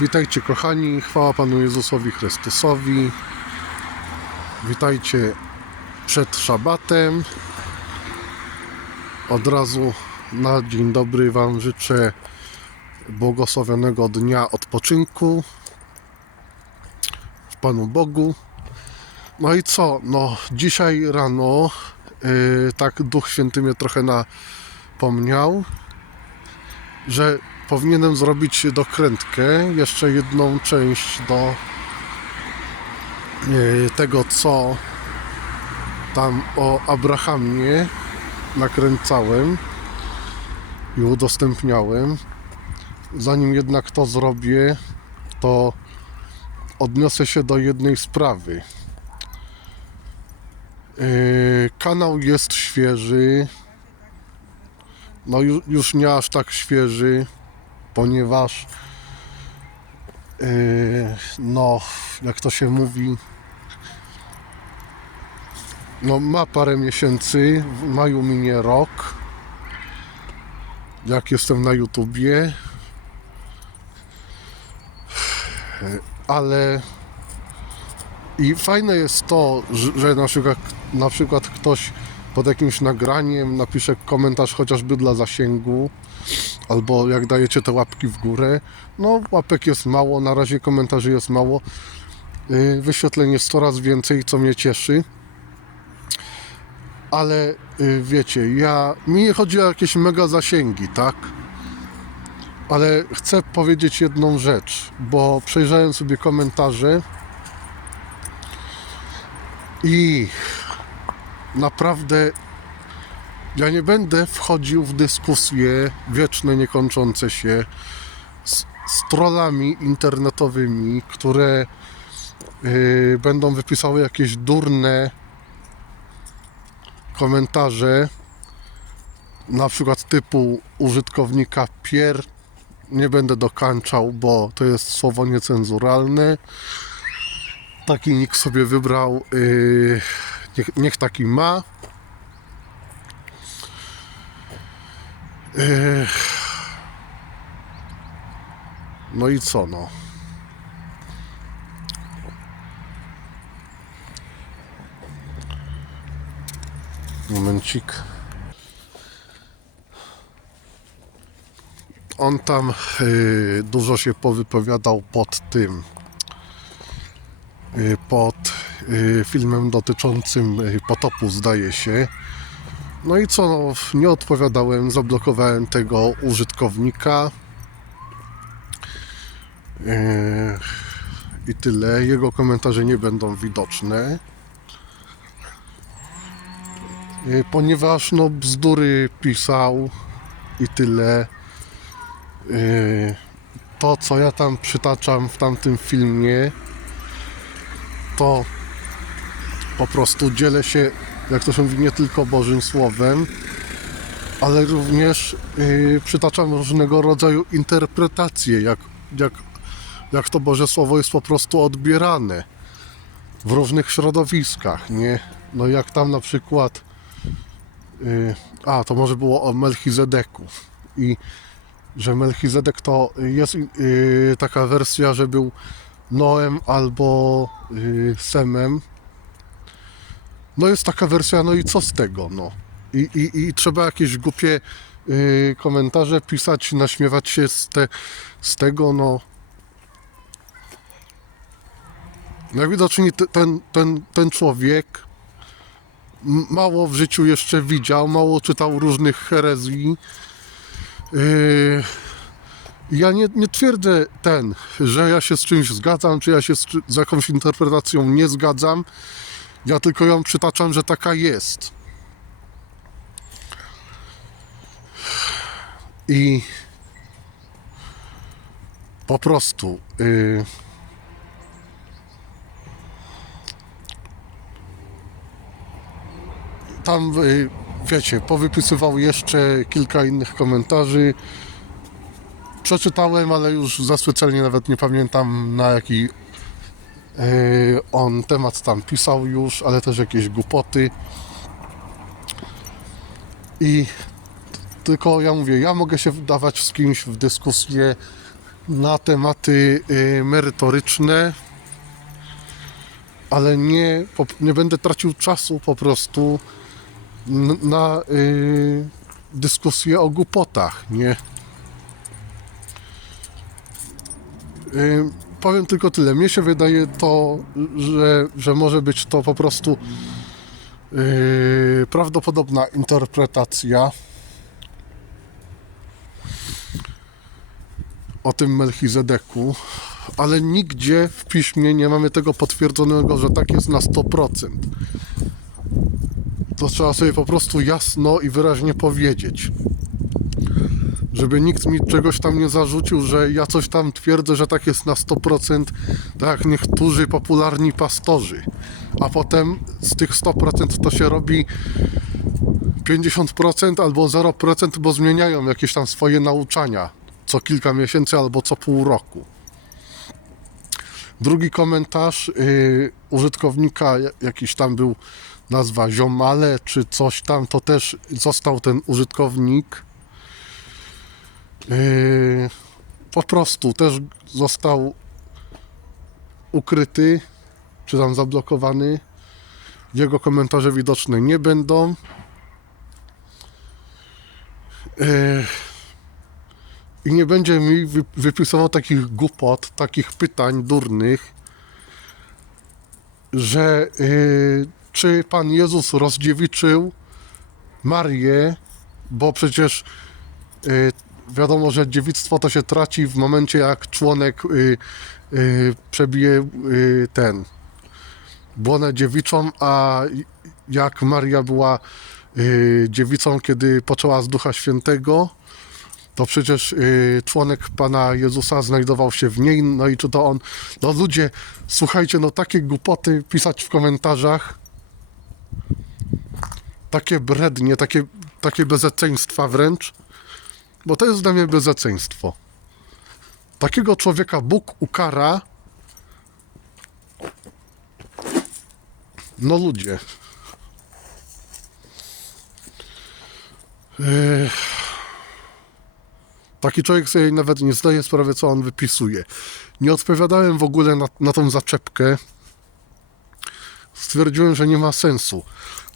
Witajcie kochani, chwała Panu Jezusowi Chrystusowi. Witajcie przed szabatem. Od razu na dzień dobry Wam życzę błogosławionego dnia odpoczynku w Panu Bogu. No i co? No, dzisiaj rano yy, tak Duch Święty mnie trochę napomniał, że powinienem zrobić dokrętkę, jeszcze jedną część do yy, tego, co tam o Abrahamie nakręcałem i udostępniałem. Zanim jednak to zrobię, to odniosę się do jednej sprawy. Yy, kanał jest świeży. No ju, już nie aż tak świeży, ponieważ yy, no, jak to się mówi, no ma parę miesięcy, w maju minie rok, jak jestem na YouTubie, ale i fajne jest to, że na, przykład, na przykład ktoś pod jakimś nagraniem napisze komentarz chociażby dla zasięgu, albo jak dajecie te łapki w górę. No, łapek jest mało, na razie komentarzy jest mało. Yy, Wyświetleń jest coraz więcej, co mnie cieszy. Ale yy, wiecie, ja mi nie chodzi o jakieś mega zasięgi, tak? Ale chcę powiedzieć jedną rzecz, bo przejrzałem sobie komentarze i naprawdę ja nie będę wchodził w dyskusje wieczne, niekończące się z, z trollami internetowymi, które yy, będą wypisały jakieś durne komentarze, na przykład typu użytkownika pier. Nie będę dokańczał, bo to jest słowo niecenzuralne. Taki nick sobie wybrał. Yy, niech, niech taki ma. No i co no? Momencik. On tam yy, dużo się powypowiadał pod tym, yy, pod filmem dotyczącym yy, potopu, zdaje się. No i co, no, nie odpowiadałem, zablokowałem tego użytkownika. Yy, I tyle. Jego komentarze nie będą widoczne. Ponieważ no bzdury pisał i tyle. To co ja tam przytaczam w tamtym filmie to po prostu dzielę się, jak to się mówi, nie tylko Bożym Słowem, ale również yy, przytaczam różnego rodzaju interpretacje, jak, jak, jak to Boże Słowo jest po prostu odbierane w różnych środowiskach, nie? No jak tam na przykład yy, a, to może było o Melchizedeku i że Melchizedek to jest yy, taka wersja, że był Noem albo yy, Semem. No jest taka wersja, no i co z tego, no. I, i, i trzeba jakieś głupie yy, komentarze pisać, naśmiewać się z, te, z tego, no. Najwidoczniej te- ten, ten, ten człowiek mało w życiu jeszcze widział, mało czytał różnych herezji. Yy, ja nie, nie twierdzę ten, że ja się z czymś zgadzam, czy ja się z, z jakąś interpretacją nie zgadzam. Ja tylko ją przytaczam, że taka jest. I po prostu. Yy, tam, yy, wiecie, powypisywał jeszcze kilka innych komentarzy. Przeczytałem, ale już za specjalnie nawet nie pamiętam na jaki on temat tam pisał już, ale też jakieś głupoty. I tylko ja mówię, ja mogę się wdawać z kimś w dyskusję na tematy y, merytoryczne, ale nie, nie będę tracił czasu po prostu na y, dyskusję o głupotach, nie? Y, powiem tylko tyle. Mnie się wydaje to, że, że może być to po prostu y, prawdopodobna interpretacja o tym Melchizedeku, ale nigdzie w piśmie nie mamy tego potwierdzonego, że tak jest na 100%. To trzeba sobie po prostu jasno i wyraźnie powiedzieć. Żeby nikt mi czegoś tam nie zarzucił, że ja coś tam twierdzę, że tak jest na 100%, tak jak niektórzy popularni pastorzy. A potem z tych 100% to się robi 50% albo 0%, bo zmieniają jakieś tam swoje nauczania co kilka miesięcy albo co pół roku. Drugi komentarz yy, użytkownika, ja- jakiś tam był nazwa Ziomale czy coś tam, to też został ten użytkownik. Yy, po prostu też został ukryty, czy tam zablokowany. Jego komentarze widoczne nie będą. Yy, i nie będzie mi wy- wypisywał takich głupot, takich pytań durnych, że y, czy Pan Jezus rozdziewiczył Marię, bo przecież wiadomo, że dziewictwo to się traci w momencie, jak członek y, y, przebije y, ten błonę dziewiczą, a jak Maria była y, dziewicą, kiedy poczęła z Ducha Świętego, to przecież y, członek Pana Jezusa znajdował się w niej, no i czy to on, no ludzie, słuchajcie, no takie głupoty pisać w komentarzach, takie brednie, takie, takie bezeceństwa wręcz, bo to jest dla mnie bezeceństwo. Takiego człowieka Bóg ukara, no ludzie. Taki człowiek sobie nawet nie zdaje sprawy, co on wypisuje. Nie odpowiadałem w ogóle na, na tą zaczepkę. Stwierdziłem, że nie ma sensu.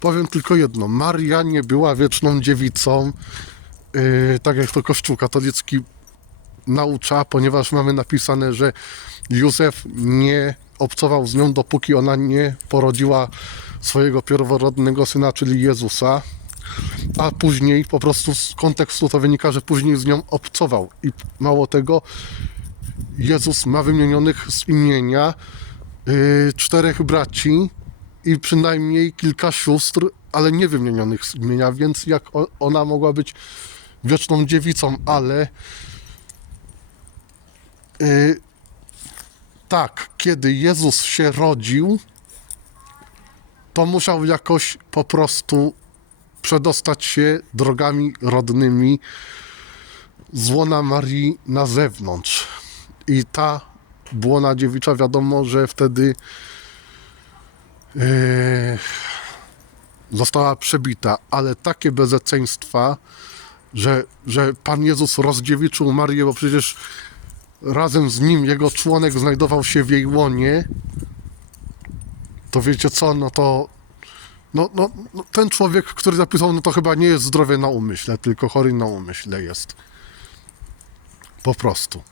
Powiem tylko jedno. Maria nie była wieczną dziewicą, yy, tak jak to Kościół katolicki naucza, ponieważ mamy napisane, że Józef nie obcował z nią, dopóki ona nie porodziła swojego pierworodnego syna, czyli Jezusa a później po prostu z kontekstu to wynika, że później z nią obcował. I mało tego, Jezus ma wymienionych z imienia yy, czterech braci i przynajmniej kilka sióstr, ale nie wymienionych z imienia, więc jak ona mogła być wieczną dziewicą, ale yy, tak, kiedy Jezus się rodził, to musiał jakoś po prostu przedostać się drogami rodnymi z łona Marii na zewnątrz. I ta błona dziewicza wiadomo, że wtedy e, została przebita, ale takie bezeceństwa, że, że Pan Jezus rozdziewiczył Marię, bo przecież razem z nim jego członek znajdował się w jej łonie, to wiecie co, no to no, no, no, ten człowiek, który zapisał, no to chyba nie jest zdrowy na umyśle, tylko chory na umyśle jest. Po prostu.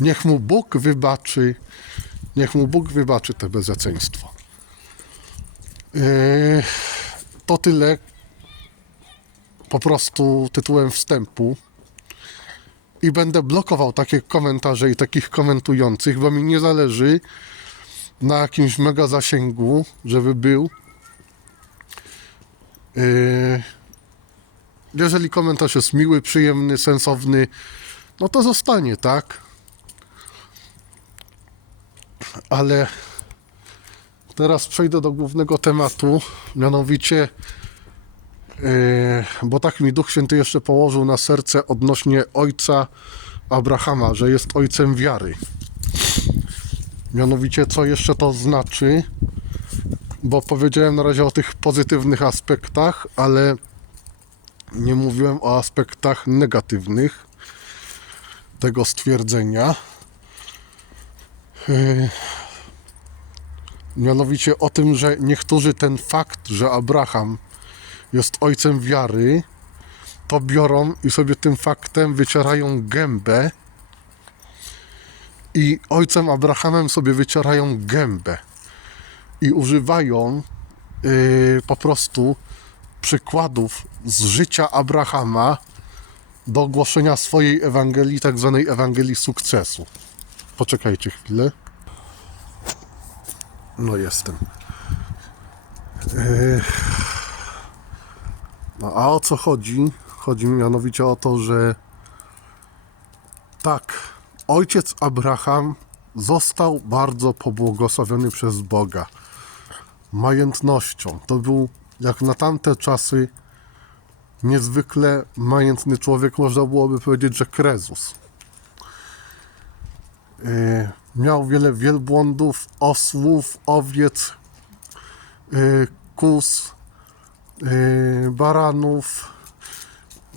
Niech mu Bóg wybaczy, niech mu Bóg wybaczy te bezeceństwo. Yy, to tyle po prostu tytułem wstępu. I będę blokował takie komentarze i takich komentujących, bo mi nie zależy na jakimś mega zasięgu, żeby był. Yy, jeżeli komentarz jest miły, przyjemny, sensowny, no to zostanie, tak? Ale teraz przejdę do głównego tematu, mianowicie, bo tak mi Duch Święty jeszcze położył na serce odnośnie ojca Abrahama, że jest ojcem wiary. Mianowicie, co jeszcze to znaczy? Bo powiedziałem na razie o tych pozytywnych aspektach, ale nie mówiłem o aspektach negatywnych. tego stwierdzenia. Yy, Mianowicie o tym, że niektórzy ten fakt, że Abraham jest ojcem wiary, to biorą i sobie tym faktem wycierają gębę i ojcem Abrahamem sobie wycierają gębę i używają yy, po prostu przykładów z życia Abrahama do głoszenia swojej Ewangelii, tak zwanej Ewangelii sukcesu. Poczekajcie chwilę. No jestem. Yy, No a o co chodzi? Chodzi mianowicie o to, że tak, ojciec Abraham został bardzo pobłogosławiony przez Boga majętnością. To był, jak na tamte czasy, niezwykle majętny człowiek, można byłoby powiedzieć, że Krezus. Yy, miał wiele wielbłądów, osłów, owiec, yy, kus, baranów,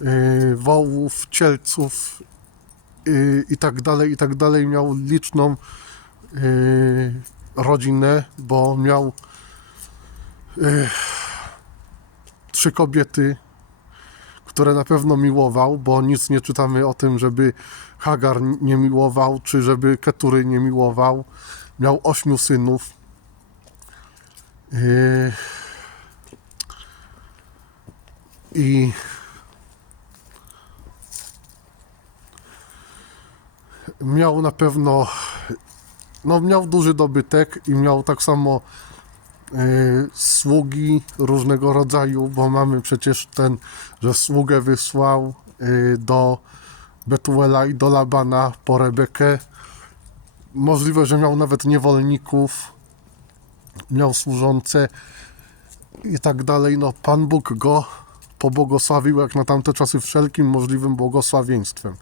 yy, wołów, cielców yy, i tak dalej, i tak dalej. Miał liczną rodzinę, bo miał trzy kobiety, które na pewno miłował, bo nic nie czytamy o tym, żeby Hagar nie miłował, czy żeby Ketury nie miłował. Miał ośmiu synów. Yy, I miał na pewno, no miał duży dobytek i miał tak samo yy, sługi różnego rodzaju, bo mamy przecież ten, że sługę wysłał yy, do Betuela i do Labana po Rebekę. Możliwe, że miał nawet niewolników, miał służące i tak dalej. No, Pan Bóg go pobłogosławił jak na tamte czasy wszelkim możliwym błogosławieństwem.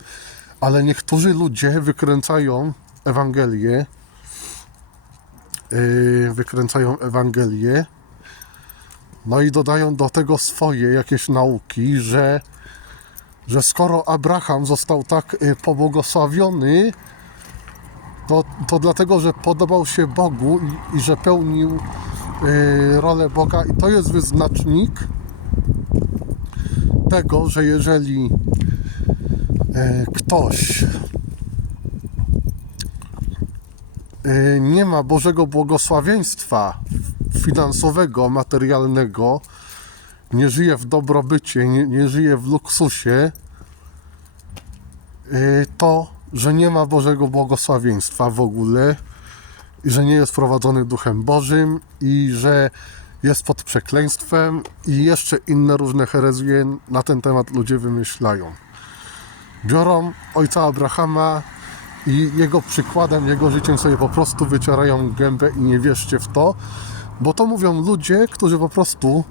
Ale niektórzy ludzie wykręcają Ewangelię, yy, wykręcają Ewangelię, no i dodają do tego swoje jakieś nauki, że że skoro Abraham został tak y, pobłogosławiony, to, to dlatego, że podobał się Bogu i, i że pełnił y, rolę Boga. I to jest wyznacznik tego, że jeżeli y, ktoś y, nie ma Bożego błogosławieństwa finansowego, materialnego, nie żyje w dobrobycie, nie, nie żyje w luksusie, yy, to, że nie ma Bożego błogosławieństwa w ogóle i że nie jest prowadzony Duchem Bożym i że jest pod przekleństwem i jeszcze inne różne herezje na ten temat ludzie wymyślają. Biorą ojca Abrahama i jego przykładem, jego życiem sobie po prostu wycierają gębę i nie wierzcie w to, bo to mówią ludzie, którzy po prostu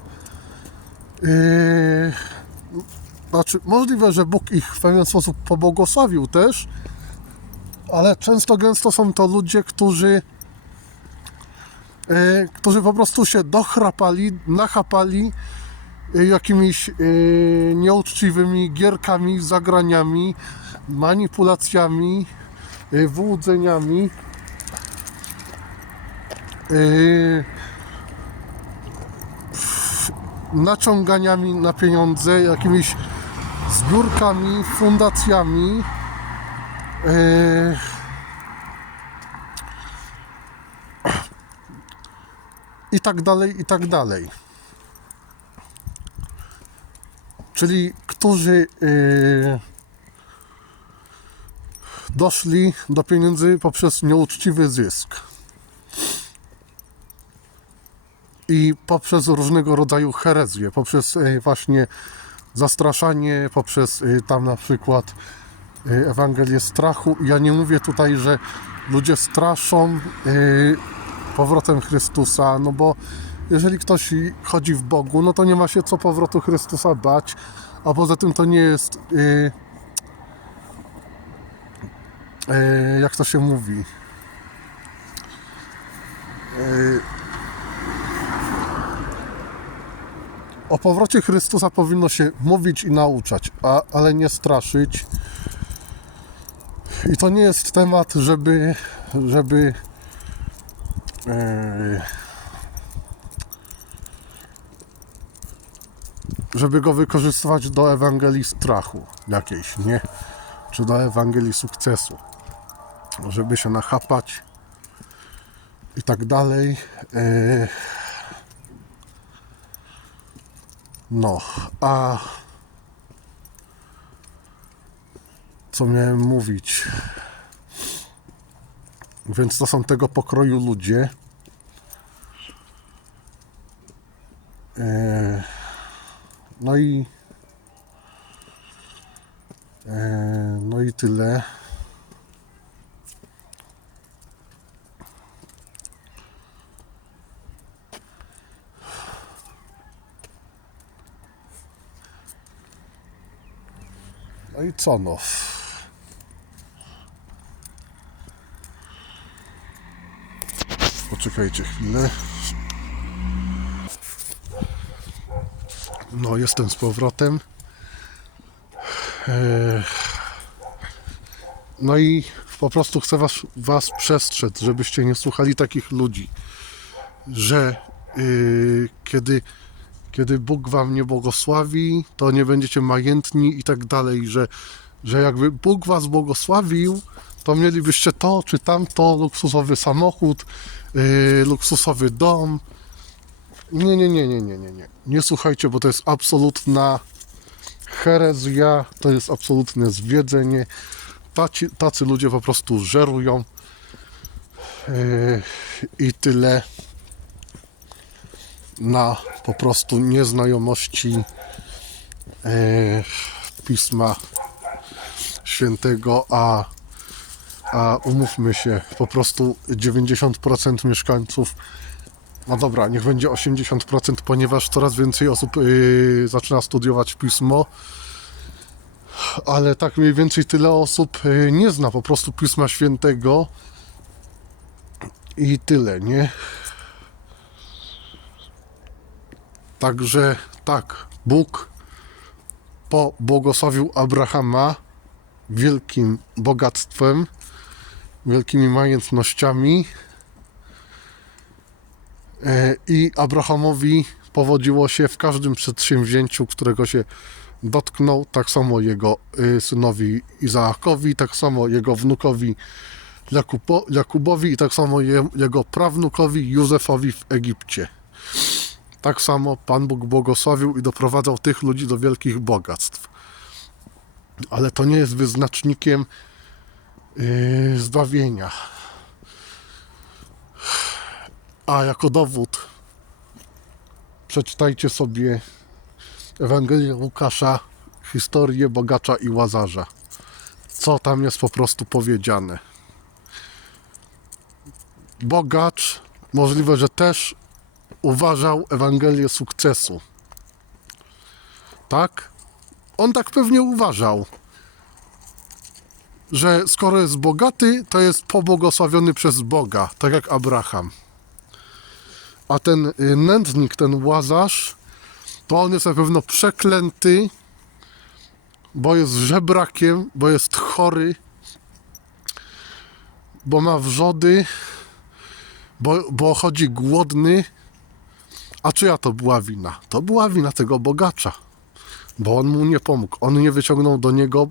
Yy, znaczy, możliwe, że Bóg ich w pewien sposób pobłogosławił też, ale często gęsto są to ludzie, którzy którzy po prostu się dochrapali, nachapali yy, jakimiś yy, nieuczciwymi gierkami, zagraniami, manipulacjami, wyłudzeniami. Naciąganiami na pieniądze, jakimiś zbiórkami, fundacjami. I tak dalej, i tak dalej. Czyli którzy yy, doszli do pieniędzy poprzez nieuczciwy zysk. i poprzez różnego rodzaju herezje, poprzez e, właśnie zastraszanie, poprzez e, tam na przykład e, Ewangelię strachu. Ja nie mówię tutaj, że ludzie straszą powrotem Chrystusa, no bo jeżeli ktoś chodzi w Bogu, no to nie ma się co powrotu Chrystusa bać, a poza tym to nie jest jak to się mówi o powrocie Chrystusa powinno się mówić i nauczać, a, ale nie straszyć. I to nie jest temat, żeby, żeby żeby go wykorzystywać do Ewangelii strachu jakiejś, nie? Czy do Ewangelii sukcesu. Żeby się nachapać i tak dalej. E, no, a co miałem mówić? Więc to są tego pokroju ludzie. E, no i e, no i tyle. No i co no? Poczekajcie chwilę. No, jestem z powrotem. Eee, No i po prostu chcę was, was przestrzec, żebyście nie słuchali takich ludzi, że yy, kiedy, kiedy Bóg wam nie błogosławi, to nie będziecie majętni i tak dalej, że, że jakby Bóg was błogosławił, to mielibyście to czy tamto, luksusowy samochód, yy, luksusowy dom, nie, nie, nie, nie, nie, nie, nie. Nie słuchajcie, bo to jest absolutna herezja, to jest absolutne zwiedzenie. Tacy ludzie po prostu żerują yy, i tyle na po prostu nieznajomości yy, Pisma Świętego, a, a umówmy się, po prostu 90% mieszkańców no dobra, niech będzie 80%, ponieważ coraz więcej osób yy, zaczyna studiować pismo, ale tak mniej więcej tyle osób yy, nie zna po prostu Pisma Świętego i tyle, nie? Także tak, Bóg pobłogosławił Abrahama wielkim bogactwem, wielkimi majątnościami, E, I Abrahamowi powodziło się w każdym przedsięwzięciu, którego się dotknął, tak samo jego y, synowi Izaakowi, tak samo jego wnukowi Jakubo, Jakubowi i tak samo je, jego prawnukowi Józefowi w Egipcie. Tak samo Pan Bóg błogosławił i doprowadzał tych ludzi do wielkich bogactw. Ale to nie jest wyznacznikiem yy, zbawienia. A jako dowód przeczytajcie sobie Ewangelię Łukasza, historię bogacza i łazarza. Co tam jest po prostu powiedziane. Bogacz możliwe, że też uważał Ewangelię sukcesu. Tak? On tak pewnie uważał, że skoro jest bogaty, to jest pobłogosławiony przez Boga, tak jak Abraham. A ten y, nędznik, ten łazarz, to on jest na pewno przeklęty, bo jest żebrakiem, bo jest chory, bo ma wrzody, bo, bo chodzi głodny. A czyja to była wina? To była wina tego bogacza, bo on mu nie pomógł. On nie wyciągnął do niego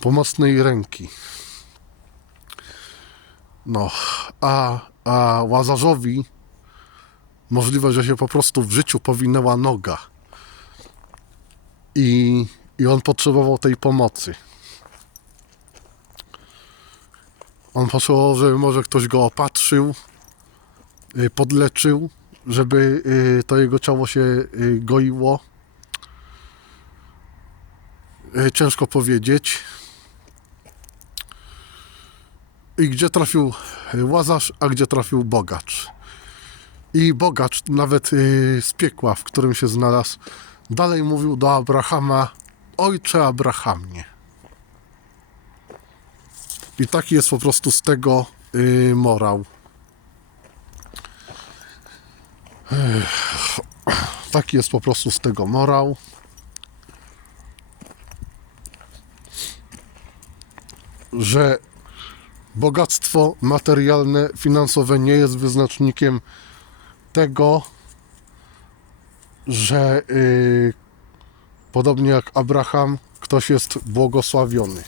pomocnej ręki. No, a, a łazarzowi możliwe, że się po prostu w życiu powinęła noga. I, i on potrzebował tej pomocy. On potrzebował, żeby może ktoś go opatrzył, y, podleczył, żeby y, to jego ciało się y, goiło. Ciężko powiedzieć. I gdzie trafił łazarz, a gdzie trafił bogacz. I bogacz, nawet yy, z piekła, w którym się znalazł, dalej mówił do Abrahama: Ojcze Abrahamie. I taki jest po prostu z tego yy, morał. Taki jest po prostu z tego morał. Że bogactwo materialne, finansowe nie jest wyznacznikiem tego, że y, podobnie jak Abraham, ktoś jest błogosławiony.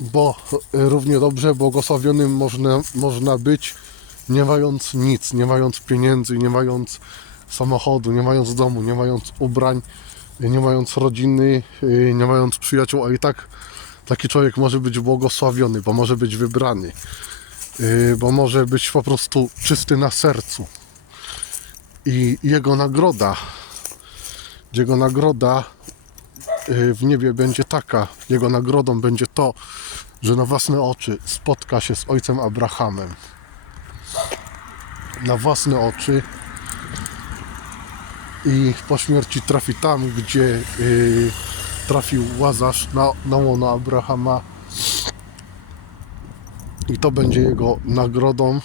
Bo y, równie dobrze błogosławionym można, można być nie mając nic, nie mając pieniędzy, nie mając samochodu, nie mając domu, nie mając ubrań, nie mając rodziny, y, nie mając przyjaciół, a i tak taki człowiek może być błogosławiony, bo może być wybrany, y, bo może być po prostu czysty na sercu. I jego nagroda, jego nagroda y, w niebie będzie taka, jego nagrodą będzie to, że na własne oczy spotka się z ojcem Abrahamem. Na własne oczy i po śmierci trafi tam, gdzie y, trafił Łazarz na, na Abrahama. I to będzie jego nagrodą.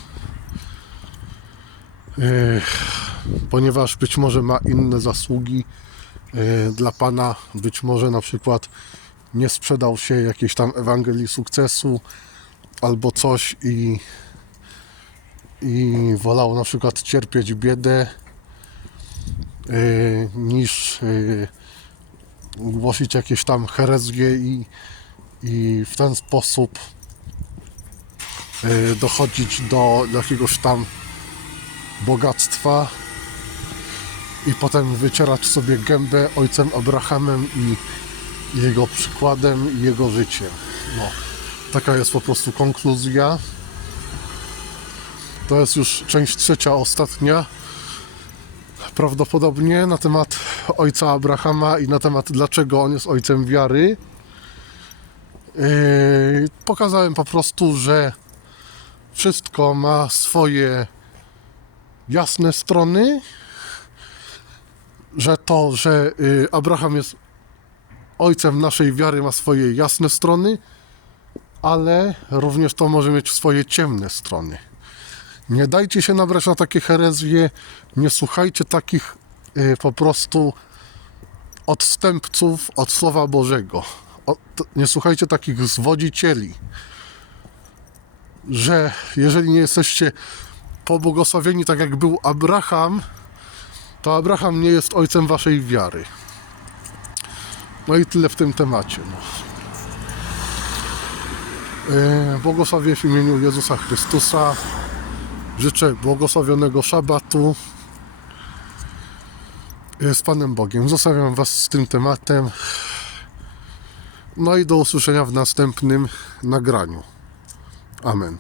Y, ponieważ być może ma inne zasługi y, dla Pana, być może na przykład nie sprzedał się jakiejś tam Ewangelii sukcesu albo coś i, i wolał na przykład cierpieć biedę y, niż głosić jakieś tam herezje i, i w ten sposób y, dochodzić do jakiegoś tam bogactwa i potem wycierać sobie gębę ojcem Abrahamem i jego przykładem i jego życiem. No, taka jest po prostu konkluzja. To jest już część trzecia, ostatnia. Prawdopodobnie na temat ojca Abrahama i na temat dlaczego on jest ojcem wiary. Yy, pokazałem po prostu, że wszystko ma swoje jasne strony, że to, że yy, Abraham jest ojcem naszej wiary ma swoje jasne strony, ale również to może mieć swoje ciemne strony. Nie dajcie się nabrać na takie herezje, nie słuchajcie takich y, po prostu odstępców od Słowa Bożego. Nie słuchajcie takich zwodzicieli, że jeżeli nie jesteście pobłogosławieni tak jak był Abraham, to Abraham nie jest ojcem waszej wiary. No i tyle w tym temacie. No. E, Błogosławię w imieniu Jezusa Chrystusa. Życzę błogosławionego szabatu e, z Panem Bogiem. Zostawiam Was z tym tematem. No i do usłyszenia w następnym nagraniu. Amen.